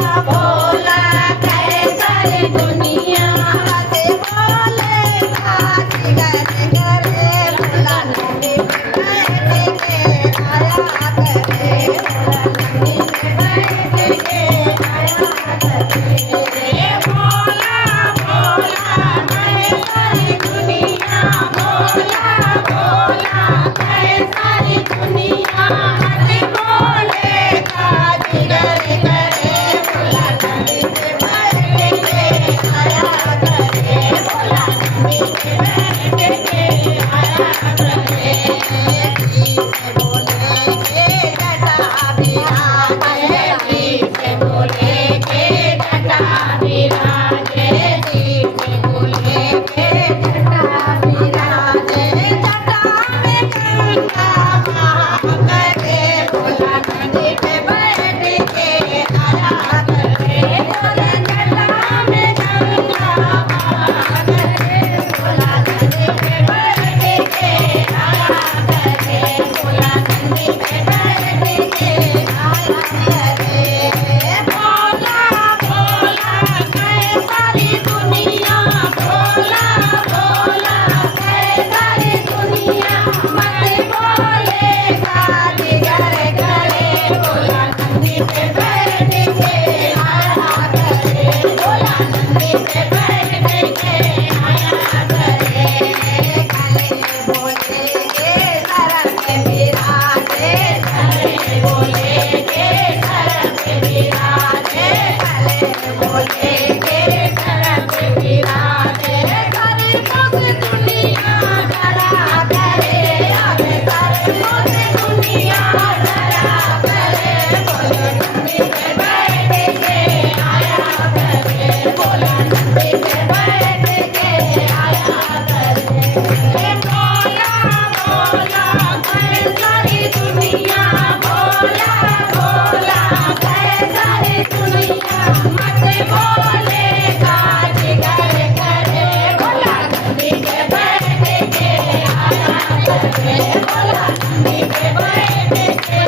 भोला कहे सारी दुनिया हाथे बोले काजी करे करे भोला नंदी पे बैठ के आया करे भोला नंदी पे बैठ के आया करे भोला भोला कहे सारी दुनिया भोला भोला कहे सारी दुनिया हाथे बोले काजी करे करे भोला नंदी पे बैठ के आया करे भोला नंदी पे बैठ के आया करे जी से बोले के जटा विराजे जी से बोले के जटा विराजे जी से बोले के जटा विराजे जटा में गंगा करे भोला नंदी पे बैठ के आया करे भोला जटा में गंगा करे भोला नंदी पे बैठ के आया करे भोला नंदी पे बैठ के आया करे भोला भोला कहे सारी दुनिया भोला भोला कहे सारी दुनिया मत बोले काजी करे करे भोला नंदी पे बैठ के आया करे भोला नंदी पे बैठ के आया करे गले बोले के सर पे विराजे गले बोले के सर पे विराजे गले बोले के सर पे विराजे सारी मुझ दुनिया डरा करे अबे सारी मुझ दुनिया डरा करे भोला नंदी पे बैठ के आया करे भोला नंदी पे बैठ के आया करे भोला भोला कहे सारी दुनिया भोला भोला कहे सारी दुनिया मत बोले काजी करे करे भोला नंदी पे बैठ के आया करे भोला नंदी पे बैठ के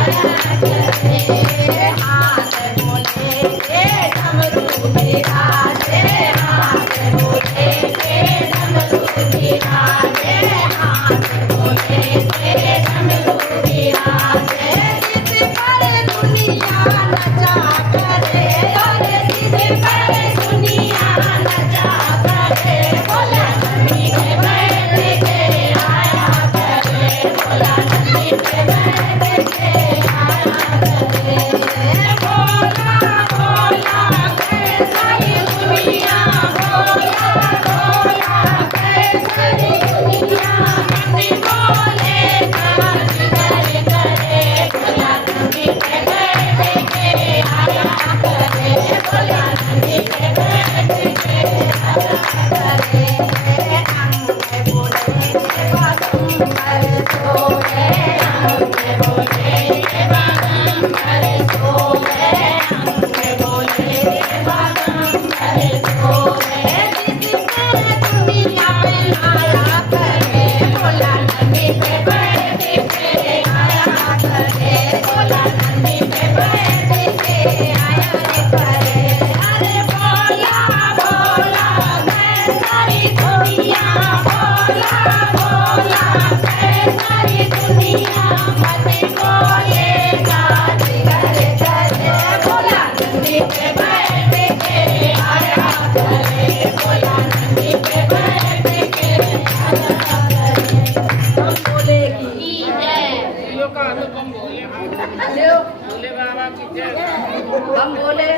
आया करे हाथ बोले के डमरू विराजे हाथ बोले के डमरू विराजे हाथ बोले के डमरू विराजे जिस पर दुनिया नचा करे और जिस पर दुनिया नचा करे भोला नंदी पे बैठ के आया करे भोला नंदी पे बैठ के आया करे भोला भोला कहे सारी दुनिया भोला भोला कहे सारी दुनिया मत बोले काजी करे करे भोला नंदी पे बैठ के आया करे भोला नंदी पे बैठ के आया करे अंग बोले के बागंबर सोए अंग बोले के बागंबर सोए अंग बोले के बागंबर सोए जिस पर दुनिया पे आया करे भोला नंदी पे बैठ के आया करे भोला नंदी पे बैठ के आया करे अरे भोला भोला कहे सारी दुनिया भोला भोला कहे सारी दुनिया मत बोले काजी करे करे भोला नंदी पे बैठ के आया करे भोला नंदी पे बैठ के आया करे हम बोले की जय का तो कम बोले लो बोले बाबा की जय हम बोले